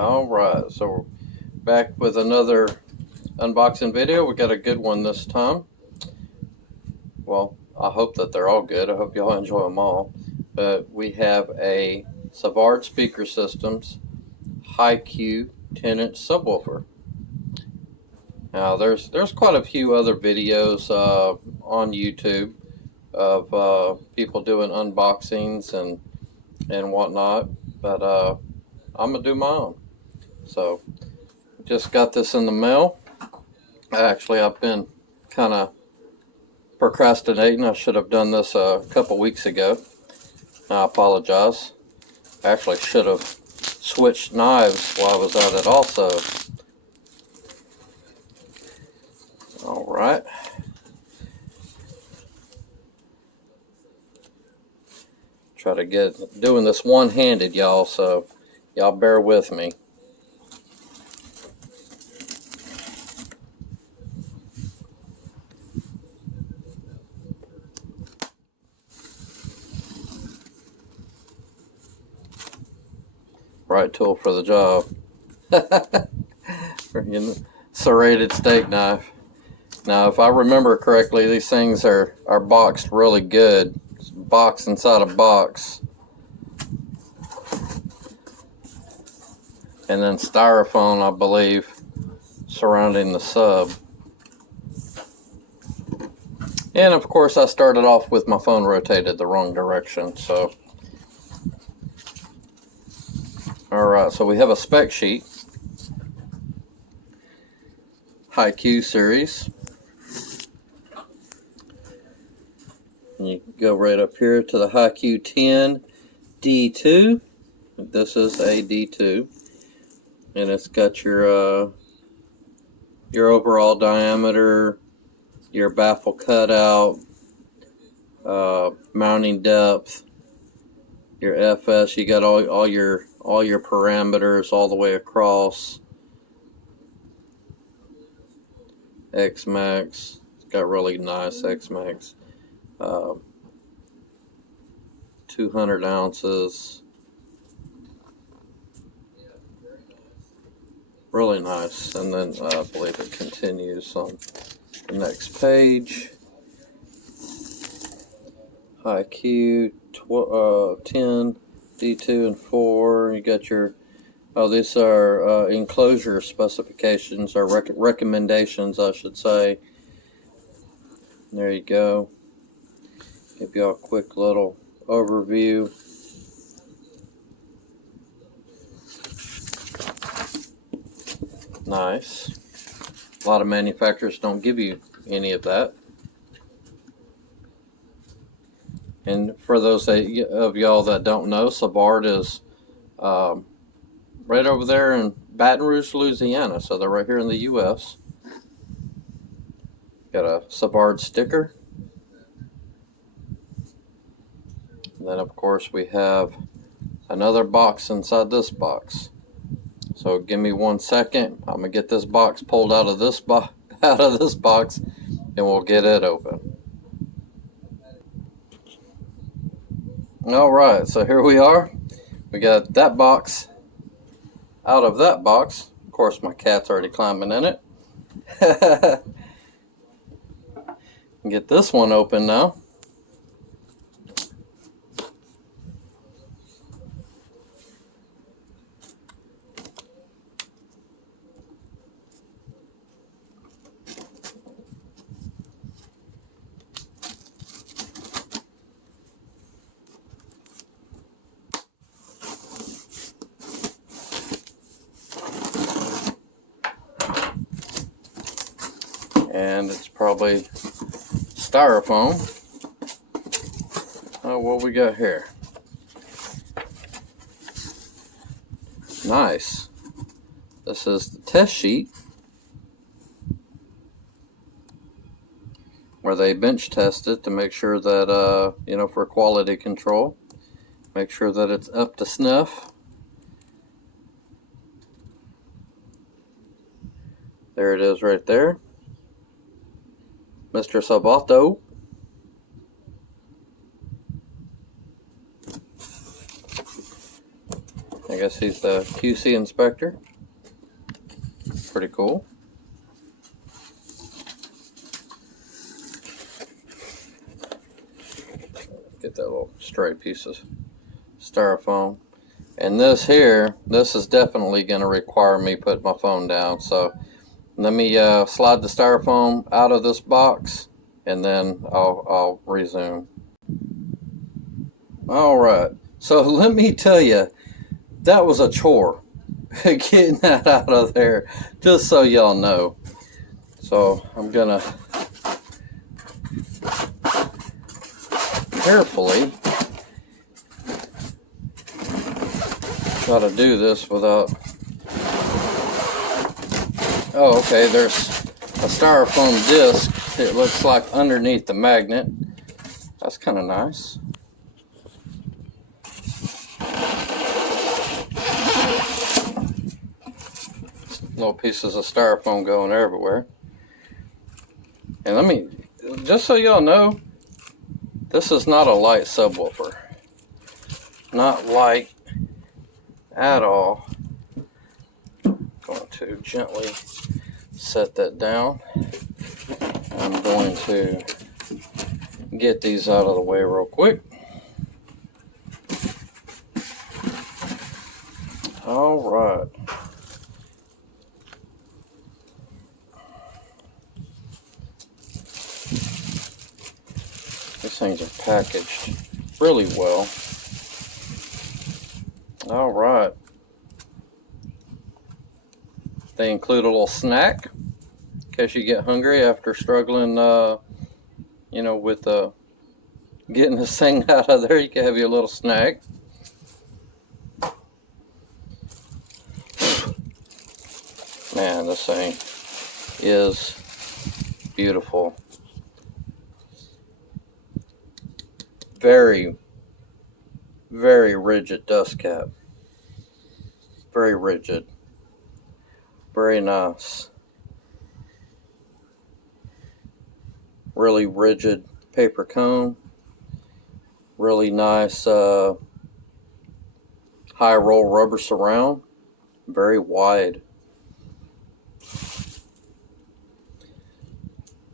Alright, so we're back with another unboxing video. We got a good one this time. Well, I hope that they're all good. I hope y'all enjoy them all. But we have a SAVARD Speaker Systems Hi-Q 10-inch subwoofer. Now there's quite a few other videos on YouTube of people doing unboxings and whatnot, but I'm gonna do my own. So just got this in the mail. Actually, I've been kind of procrastinating. I should have done this a couple weeks ago. I apologize. I actually should have switched knives while I was at it also. Alright. Try to get doing this one-handed, y'all, so y'all bear with me. Right tool for the job. Serrated steak knife. Now, if I remember correctly, these things are boxed really good. It's box inside a box. And then styrofoam, I believe, surrounding the sub. And of course, I started off with my phone rotated the wrong direction, so. Alright, so we have a spec sheet. Hi-Q series. And you can go right up here to the Hi-Q 10 D2. This is a D2. And it's got your overall diameter, your baffle cutout, mounting depth, your FS. You got all your parameters all the way across. X-Max. It's got really nice X-Max. 200 ounces. Really nice. And then I believe it continues on the next page. Hi-Q 10, D2 and 4. You got your, these are enclosure specifications, or recommendations, I should say. There you go. Give you all a quick little overview. Nice. A lot of manufacturers don't give you any of that. And for those of y'all that don't know, SAVARD is right over there in Baton Rouge, Louisiana. So they're right here in the U.S. Got a SAVARD sticker. And then of course we have another box inside this box. So give me 1 second. I'm gonna get this box pulled out of this box, and we'll get it open. All right, so here we are. We got that box out of that box. Of course, my cat's already climbing in it. Get this one open now. And it's probably styrofoam. Oh, what we got here? Nice. This is the test sheet where they bench test it to make sure that, for quality control, make sure that it's up to snuff. There it is right there. Mr. Sabato. guess he's the QC inspector. Pretty cool. Get that little stray piece of styrofoam. And this here, this is definitely going to require me put my phone down. So let me slide the styrofoam out of this box, and then I'll resume. All right. So let me tell you, that was a chore getting that out of there, just so y'all know. So I'm gonna carefully try to do this without... Oh, okay, there's a styrofoam disc, it looks like, underneath the magnet. That's kind of nice. Little pieces of styrofoam going everywhere. And let me, just so y'all know, this is not a light subwoofer. Not light at all. Going to gently set that down. I'm going to get these out of the way real quick. All right. These things are packaged really well. All right. They include a little snack in case you get hungry after struggling, you know, with getting this thing out of there. You can have your little snack. Man, this thing is beautiful. Very, very rigid dust cap. Very rigid. Very nice. Really rigid paper cone. Really nice high roll rubber surround. Very wide.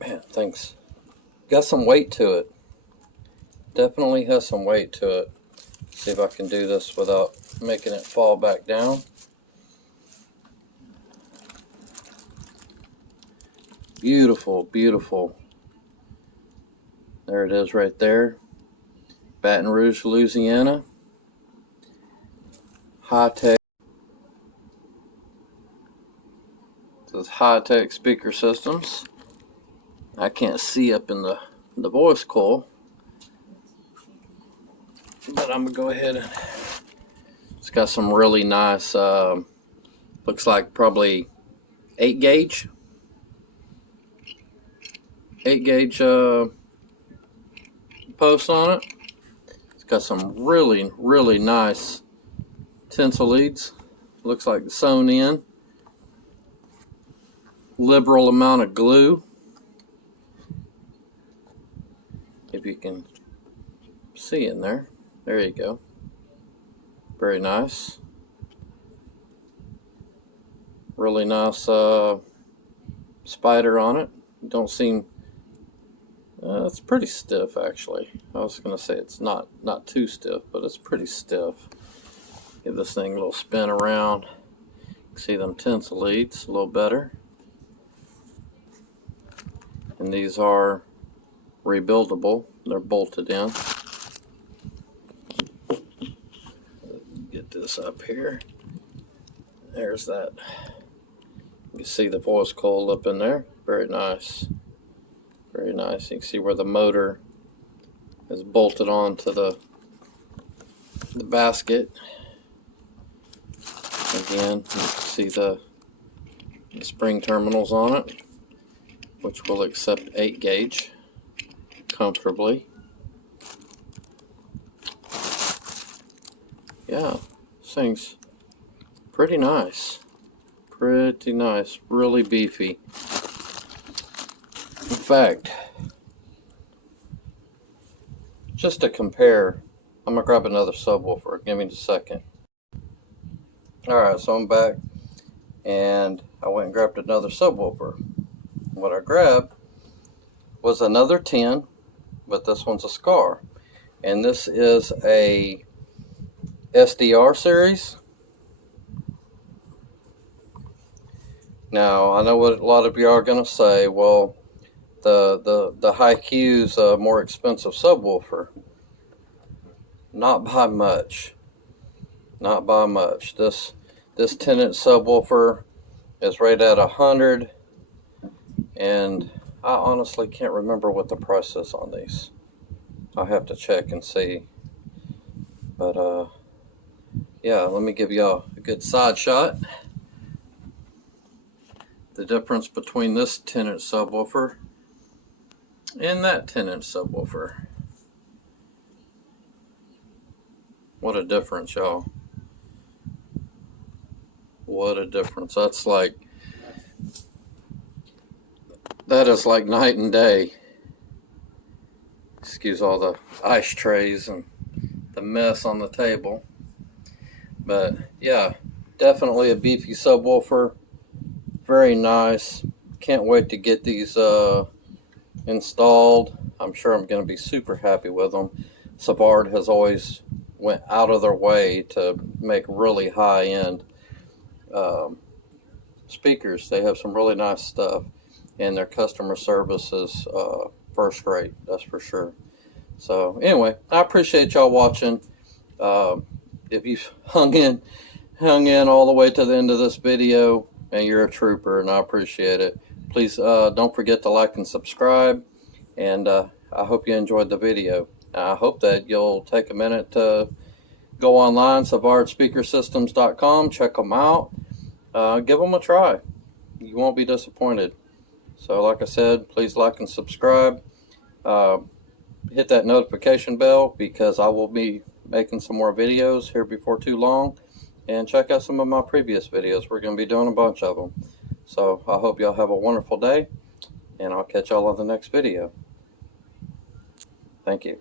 Man, thanks. Got some weight to it. Definitely has some weight to it. See if I can do this without making it fall back down. Beautiful, beautiful. There it is right there. Baton Rouge, Louisiana. High-tech. This is high-tech speaker systems. I can't see up in the voice coil, but I'm gonna go ahead and it's got some really nice looks like probably 8 gauge posts on it. It's got some really nice tinsel leads, looks like sewn in. Liberal amount of glue, if you can see in there. There you go. Very nice. Really nice spider on it. Don't seem... it's pretty stiff, actually. I was going to say it's not too stiff, but it's pretty stiff. Give this thing a little spin around. You can see them tinsel leads a little better. And these are rebuildable. They're bolted in. Get this up here. There's that. You can see the voice coil up in there. Very nice. Very nice. You can see where the motor is bolted onto the basket. Again, you can see the spring terminals on it, which will accept 8 gauge comfortably. Yeah, this thing's pretty nice. Pretty nice. Really beefy. In fact, just to compare, I'm going to grab another subwoofer. Give me just a second. Alright, so I'm back, and I went and grabbed another subwoofer. What I grabbed was another 10, but this one's a Scar. And this is a SDR series. Now, I know what a lot of you are going to say, well, the Hi-Q's a more expensive subwoofer. Not by much. Not by much. This 10-inch subwoofer is right at $100, and I honestly can't remember what the price is on these. I'll have to check and see. But yeah, let me give you a good side shot. The difference between this 10-inch subwoofer and that 10-inch subwoofer. What a difference, y'all. What a difference. That is like night and day. Excuse all the ice trays and the mess on the table. But yeah, definitely a beefy subwoofer. Very nice. Can't wait to get these installed. I'm sure I'm going to be super happy with them. SAVARD has always went out of their way to make really high-end speakers. They have some really nice stuff, and their customer service is first rate, that's for sure. So anyway, I appreciate y'all watching. If you've hung in all the way to the end of this video, and you're a trooper, and I appreciate it. Please don't forget to like and subscribe, and I hope you enjoyed the video. I hope that you'll take a minute to go online, SAVARDSpeakerSystems.com, check them out, give them a try. You won't be disappointed. So like I said, please like and subscribe. Hit that notification bell, because I will be making some more videos here before too long. And check out some of my previous videos. We're going to be doing a bunch of them. So I hope y'all have a wonderful day, and I'll catch y'all on the next video. Thank you.